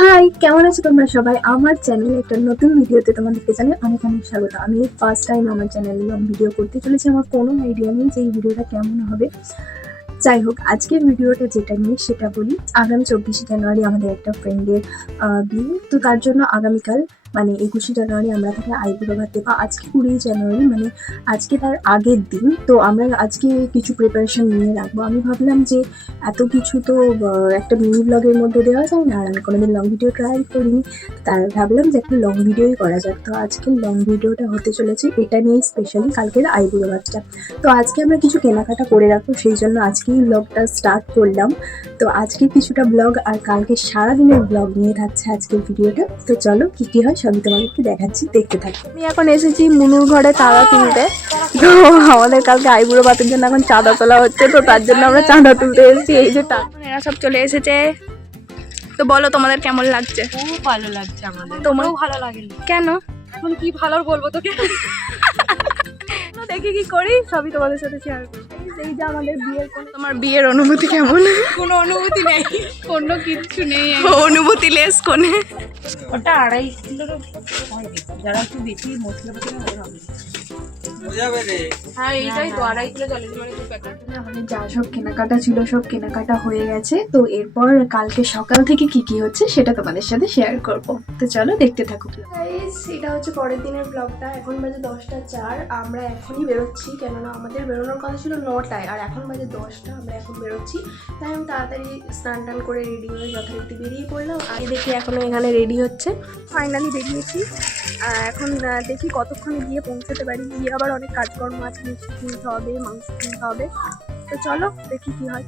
High, কেমন আছো তোমরা সবাই? আমার চ্যানেলে একটা নতুন ভিডিওতে তোমাদেরকে জানাই অনেক অনেক স্বাগত। আমি ফার্স্ট টাইম আমার চ্যানেলে ভিডিও করতে চলেছি। আমার কোনো আইডিয়া নেই যে এই ভিডিওটা কেমন হবে। যাই হোক, আজকের ভিডিওটা যেটা নিয়ে সেটা বলি। আগামী 24শে জানুয়ারি আমাদের একটা ফ্রেন্ডের বিয়ে, তো তার জন্য আগামীকাল মানে 21শে জানুয়ারি আমরা তাকে আইবুড়ো ভাত দেবো। আজকে 20 জানুয়ারি, মানে আজকে তার আগের দিন। তো আমরা আজকে কিছু প্রিপারেশন নিয়ে রাখবো। আমি ভাবলাম যে এত কিছু তো একটা মিনি ব্লগের মধ্যে দেওয়া যায় না, আর আমি কোনোদিন লং ভিডিও ট্রাই করিনি। তার ভাবলাম যে একটা লং ভিডিওই করা যাক। তো আজকের লং ভিডিওটা হতে চলেছে এটা নিয়েই, স্পেশালি কালকের আইবুড়ো ভাতটা। তো আজকে আমরা কিছু কেনাকাটা করে রাখবো, সেই জন্য আজকেই ব্লগটা স্টার্ট করলাম। তো আজকে কিছুটা ব্লগ আর কালকে সারাদিনের ব্লগ নিয়ে থাকছে আজকের ভিডিওটা। তো চলো কি কি হয় সবই তোমাদেরকে দেখাচ্ছি, দেখতে থাকি। আমি এখন এসেছি মুনুর ঘরে চাঁদা তুলতে। তো আমাদের কালকে আইবুড়ো ভাতের জন্য এখন চাঁদা তোলা হচ্ছে, তো তার জন্য আমরা চাঁদা তুলতে এসেছি। এই যে এরা সব চলে এসেছে। তো বলো তোমাদের কেমন লাগছে? খুব ভালো লাগছে আমাদের। তোমারও ভালো লাগেনি? কেন? এখন কি ভালো বলবো তোকে? দেখি কি করি, সবই তোমাদের সাথে শেয়ার করবো। এই যে আমাদের বিয়ের, তোমার বিয়ের অনুভূতি কেমন? কোনো অনুভূতি নেই, কোনো কিচ্ছু নেই। অনুভূতি লেস কোনে? ওটা 2.5 কিলোর যারা একটু বেশি মশলা পাতি হবে। হ্যাঁ, এইটাই তো 2.5 কিলো চালের মানে তো প্যাকেট। আমাদের যা সব কেনাকাটা ছিল সব কেনাকাটা হয়ে গেছে। তো এরপর কালকে সকাল থেকে কি কি হচ্ছে সেটা তোমাদের সাথে শেয়ার করব। তো চলো দেখতে থাকো। গাইস, এটা হচ্ছে পরের দিনের ব্লগটা। এখন বাজে 10টা 4। আমরা এখনই বেরোচ্ছি, কেননা আমাদের বেরোনোর কথা ছিল 9টায়, আর এখন বাজে 10টা। আমরা এখন বেরোচ্ছি, তাই আমি তাড়াতাড়ি স্নান টান করে রেডি হয়ে যথারীতি বেরিয়ে পড়লাম। আগে দেখি এখনো এখানে রেডি হচ্ছে। ফাইনালি বেরিয়েছি। এখন দেখি কতক্ষণে গিয়ে পৌঁছতে পারি। গিয়ে আবার অনেক কাজকর্ম আছে, মিষ্টি কিনতে হবে, মাংস কিনতে হবে। তো চলো দেখি কি হয়।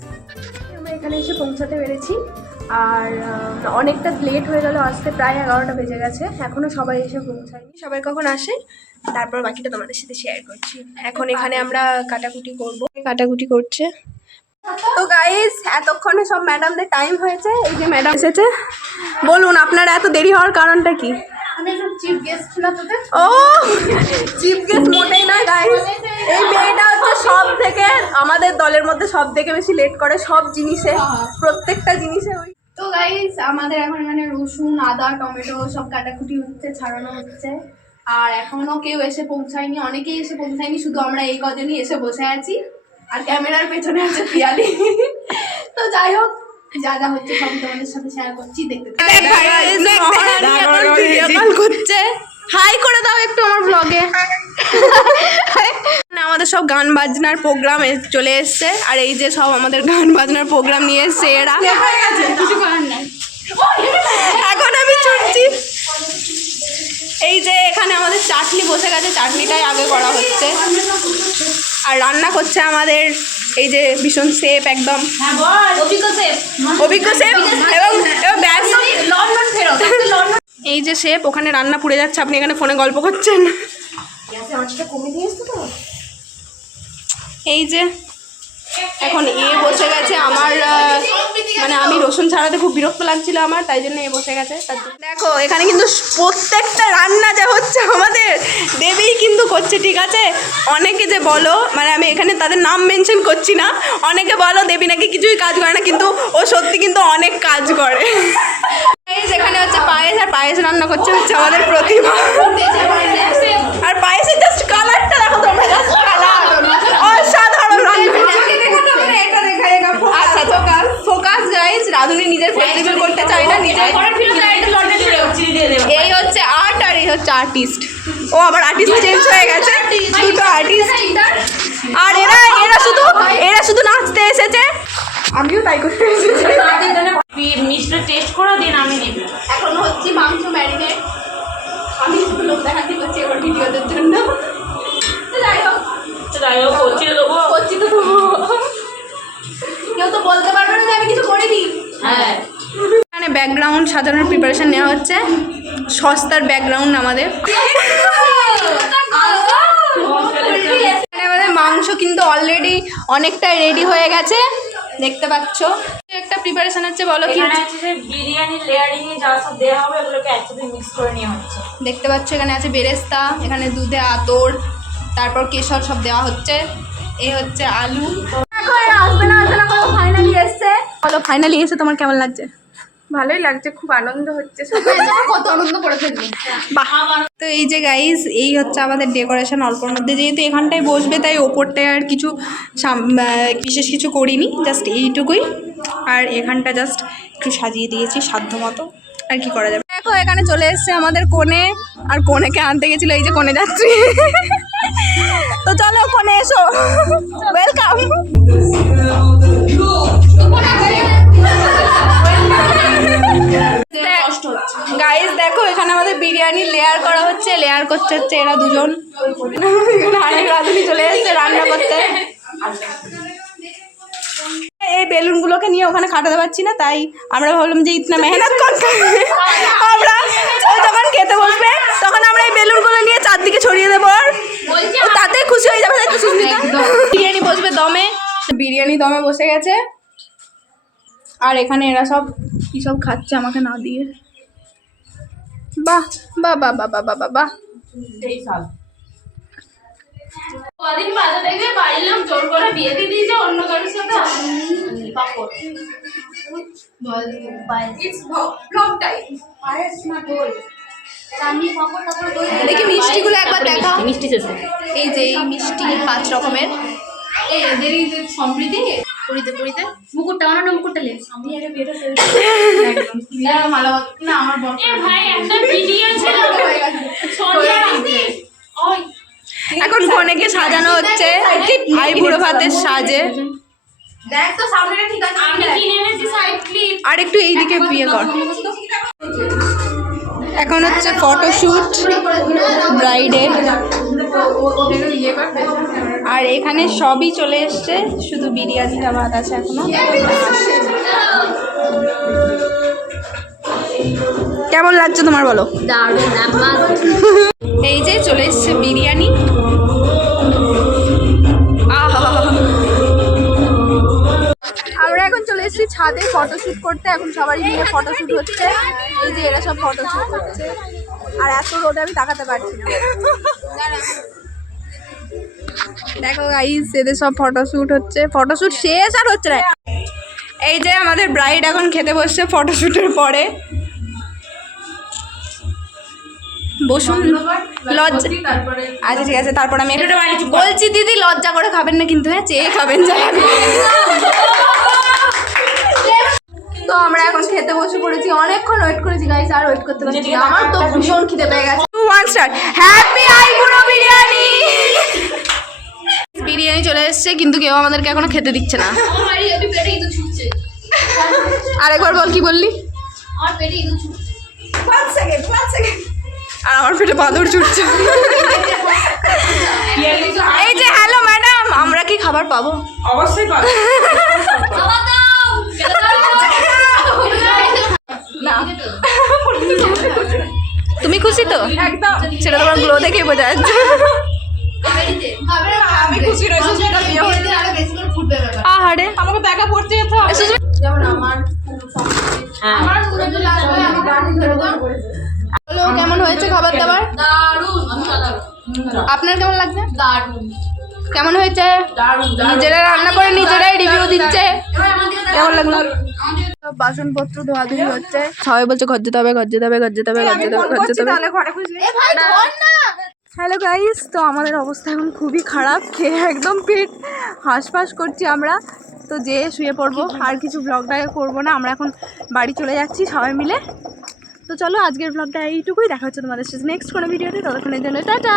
আমরা এখানে এসে পৌঁছাতে পেরেছি, আর অনেকটা লেট হয়ে গেল আসতে, প্রায় 11টা বেজে গেছে। এখনও সবাই এসে পৌঁছায়নি। সবাই কখন আসে তারপর বাকিটা তোমাদের সাথে শেয়ার করছি। এখন এখানে আমরা কাটাকুটি করবো, কাটাকুটি করছে। তো গাইস, এতক্ষণে সব ম্যাডামদের টাইম হয়েছে। এই যে ম্যাডাম এসেছে। বলুন আপনারা এত দেরি হওয়ার কারণটা কি? চিফ গেস্ট ছিল তোদের? ও, চিফ গেস্ট মোটেই নয় গাইস। এই মেয়েটা হচ্ছে সব থেকে আমাদের দলের মধ্যে সব থেকে বেশি লেট করে সব জিনিসে, প্রত্যেকটা জিনিসে। ওই তো গাইস, আমাদের এখন এখানে রসুন, আদা, টমেটো সব কাটাকুটি হচ্ছে, ছাড়ানো হচ্ছে। আর এখনো কেউ এসে পৌঁছায়নি, অনেকেই এসে পৌঁছায়নি, শুধু আমরা এই কজনই এসে বসে আছি। আর ক্যামেরার পেছনে আছে পিয়ালি। তো যাই হোক, যা যা হচ্ছে সব তোমাদের সাথে শেয়ার করছি, দেখতে করছে। হাই করে দাও একটু আমার ব্লগে। আমাদের সব গান বাজনার প্রোগ্রাম চলে এসছে, আর এই যে সব আমাদের গান বাজনার প্রোগ্রাম নিয়ে এসছে এরা। কিছু করার নাই। এখন আমি চলছি। এই যে এখানে আমাদের চাটনি বসে গেছে, চাটনিটাই আগে করা হচ্ছে। আর রান্না করছে আমাদের এই যে ভীষণ শেফ, একদম অভিজ্ঞ শেফ। এবং এই যে শেফ, ওখানে রান্না পুড়ে যাচ্ছে, আপনি এখানে ফোনে গল্প করছেন। এই যে এখন বসে গেছে আমার, মানে আমি রসুন ছাড়াতে খুব বিরক্ত লাগছিল আমার, তাই জন্য বসে গেছে। দেখো এখানে কিন্তু প্রত্যেকটা রান্না যা হচ্ছে আমাদের দেবী কিন্তু করছে, ঠিক আছে? অনেকে যে বলো, মানে আমি এখানে তাদের নাম মেনশন করছি না, অনেকে বলো দেবী নাকি কিছুই কাজ করে না, কিন্তু ও সত্যি কিন্তু অনেক কাজ করে। এখানে হচ্ছে পায়েস, আর পায়েস রান্না করছে হচ্ছে আমাদের প্রতিভা। আর পায়েসের জাস্ট কালারটা দেখো তোমরা, জাস্ট কালার অসাধারণ রান্না। আচ্ছা, ফোকাস গাইস, রাধুনি নিজের ফেস রিভিউ করতে চাই না, নিজের। এই হচ্ছে আর্ট, আর এই হচ্ছে আর্টিস্ট। ও আবার আর্টিস্ট চেঞ্জ হয়ে গেছে, দুটো আর্টিস্ট। আর এরা শুধু নাচতে এসেছে, আমিও তাই করতে এসেছি। মিষ্টি টেস্ট করে দিন, আমি নেব। এখন হচ্ছে মাংস ম্যারিনেট, আমি লোক দেখাতে করছি এবার ভিডিওদের জন্য। যাই হোক করছি তো দেবো। কেউ তো বলতে পারবে না যে আমি কিছু করিনি। হ্যাঁ, এখানে ব্যাকগ্রাউন্ড সাজানোর প্রিপারেশন নেওয়া হচ্ছে, সস্তার ব্যাকগ্রাউন্ড আমাদের। আমাদের মাংস কিন্তু অলরেডি অনেকটাই রেডি হয়ে গেছে, দেখতে পাচ্ছ। একটা প্রিপারেশন হচ্ছে, বলো কি? এখানে আছে বিরিয়ানি লেয়ারিং এ যা সব দেওয়া হবে ওগুলোকে একসাথে মিক্স করে নেওয়া হচ্ছে। দেখতে পাচ্ছ এখানে আছে বেরেস্তা, এখানে দুধে আতর, তারপর কেশর সব দেওয়া হচ্ছে। এই হচ্ছে আলু। আসবে না করে ফাইনালি এসছে। বলো ফাইনালি এসে তোমার কেমন লাগছে? ভালোই লাগছে, খুব আনন্দ হচ্ছে সবাই। কত আনন্দ করে ফেলবে। বাহ! তো এই যে গাইস, এই হচ্ছে আমাদের ডেকোরেশন অল্পর মধ্যে। যেহেতু এখানটায় বসবে তাই ওপরটায় আর কিছু বিশেষ কিছু করিনি, জাস্ট এইটুকুই। আর এখানটা জাস্ট একটু সাজিয়ে দিয়েছি সাধ্য মতো, আর কি করা যাবে। দেখো এখানে চলে এসছে আমাদের কোণে, আর কোণেকে আনতে গেছিল, এই যে কোণে যাচ্ছি। তো চলো কোণে এসো, ওয়েলকাম। গাইস দেখো এখানে আমাদের বিরিয়ানি লেয়ার করা হচ্ছে, লেয়ার করতে হচ্ছে এরা দুজন। অনেক রাঁধুনি চলে এসছে রান্না করতে। এই বেলুনগুলোকে নিয়ে ওখানে খাটাতে পারছি না, তাই আমরা ভাবলাম যে ইতনা মেহনত করতে আমরা যখন খেতে বসবে তখন আমরা এই বেলুনগুলো নিয়ে চারদিকে ছড়িয়ে দেবো, আর তাতে খুশি হয়ে যাবে। বিরিয়ানি বসবে দমে, বিরিয়ানি দমে বসে গেছে। আর এখানে এরা সব কি সব খাচ্ছে আমাকে না দিয়ে। বাহ বাহ বাহ বাহ বাহ বাহ বাহ। সেই সাল কদিন বাজে দেখবে বাড়ির লোক জোর করে বিয়ে দিয়ে দিয়েছে অন্য কারোর সাথে। পাপড় দেখি মিষ্টিগুলো একবার দেখা। মিষ্টি শেষে এই যে এই মিষ্টি 5 রকমের। এই এদের এই যে সমৃদ্ধি পড়িতে মুকুটটা বানানো, মুকুটটা লে আমি আগে বেরো ভালো না আমার বড় ভাই একটা ভিডিও ছিল সোনিয়া ওই এখন কোণেকে সাজানো হচ্ছে আইবুড়ো ভাতের সাজে। দেখ তো সামনেটা ঠিক আছে, আমি কিনে এনেছি সাইড ক্লিপ। আর একটু এইদিকে বিয়ে কর। এখন হচ্ছে ফটোশুট ব্রাইডের, আর এখানে সবই চলে এসছে, শুধু বিরিয়ানিটা বাদ আছে এখনো। কেমন লাগছে তোমার বলো? এই যে চলে এসছে বিরিয়ানি। আমরা এখন চলে এসেছি ছাদে ফটোশুট করতে। এখন সবারই মিলে ফটোশুট হচ্ছে। এই যে এরা সব ফটোশুট করছে, আর এত রোদে আমি তাকাতে পারছি না। দেখো গাইস, এদের সব ফটোশুট হচ্ছে, ফটোশুট শেষ আর হচ্ছে না। এই যে আমাদের ব্রাইড এখন খেতে বসছে ফটোশুটের পরে। বসুন, লজ্জা। আচ্ছা ঠিক আছে, তারপর আমি বলছি দিদি লজ্জা করে খাবেন না কিন্তু, হ্যাঁ চেয়ে খাবেন যা। তো আমরা এখন খেতে বসে পড়েছি, অনেকক্ষণ ওয়েট করেছি গাইস, আর ওয়েট করতে পারছি না। আমার তো ভীষণ খিদে পেয়ে গেছে। 1 স্টার হ্যাপি আইবুড়ো বিরিয়ানি। বিরিয়ানি চলে এসেছে, কিন্তু কেউ আমাদেরকে এখনো খেতে দিচ্ছে না। আরেকবার বল, কি বললি? আমার পেটে ইঁদুর ছুটছে। 1 সেকেন্ড। আর আমার পেটে বাঁদর ছুটছে। এই যে হ্যালো ম্যাডাম, আমরা কি খাবার পাবো? অবশ্যই পাবে। না তুমি খুশি তো? একদম। সেটা তোমার গ্লো দেখে বোঝা যাচ্ছে। আমি খুশি রয়েছি সেটা বিয়ে হয়েছে। আহারে আমাকে দেখা পড়তে যেতে হবে। যেমন আমার আমার হ্যালো, কেমন হয়েছে খাবার দাবার? দারুণ। আপনার কেমন লাগছে? দারুণ কেমন হয়েছে? দারুণ। নিজেরা রান্না করে নিজেরাই রিভিউ দিচ্ছে। কেমন লাগলো? সব বাসনপত্র ধোয়াধুয়ি হচ্ছে, সবাই বলছে ঘর যেতে হবে, ঘর যেতে হবে, ঘর যেতে হবে, ঘর যেতে হবে, ঘর যেতে হবে। হ্যালো গাইস, তো আমাদের অবস্থা এখন খুবই খারাপ, খেয়ে একদম পেট হাঁসফাঁস করছি আমরা। তো যেয়ে শুয়ে পড়বো, আর কিছু ব্লগটা করবো না। আমরা এখন বাড়ি চলে যাচ্ছি সবাই মিলে। তো চলো আজকের ব্লগটা এইটুকুই, দেখা হচ্ছে তোমাদের সাথে নেক্সট কোনো ভিডিওতে। ততক্ষণের জন্য টাটা।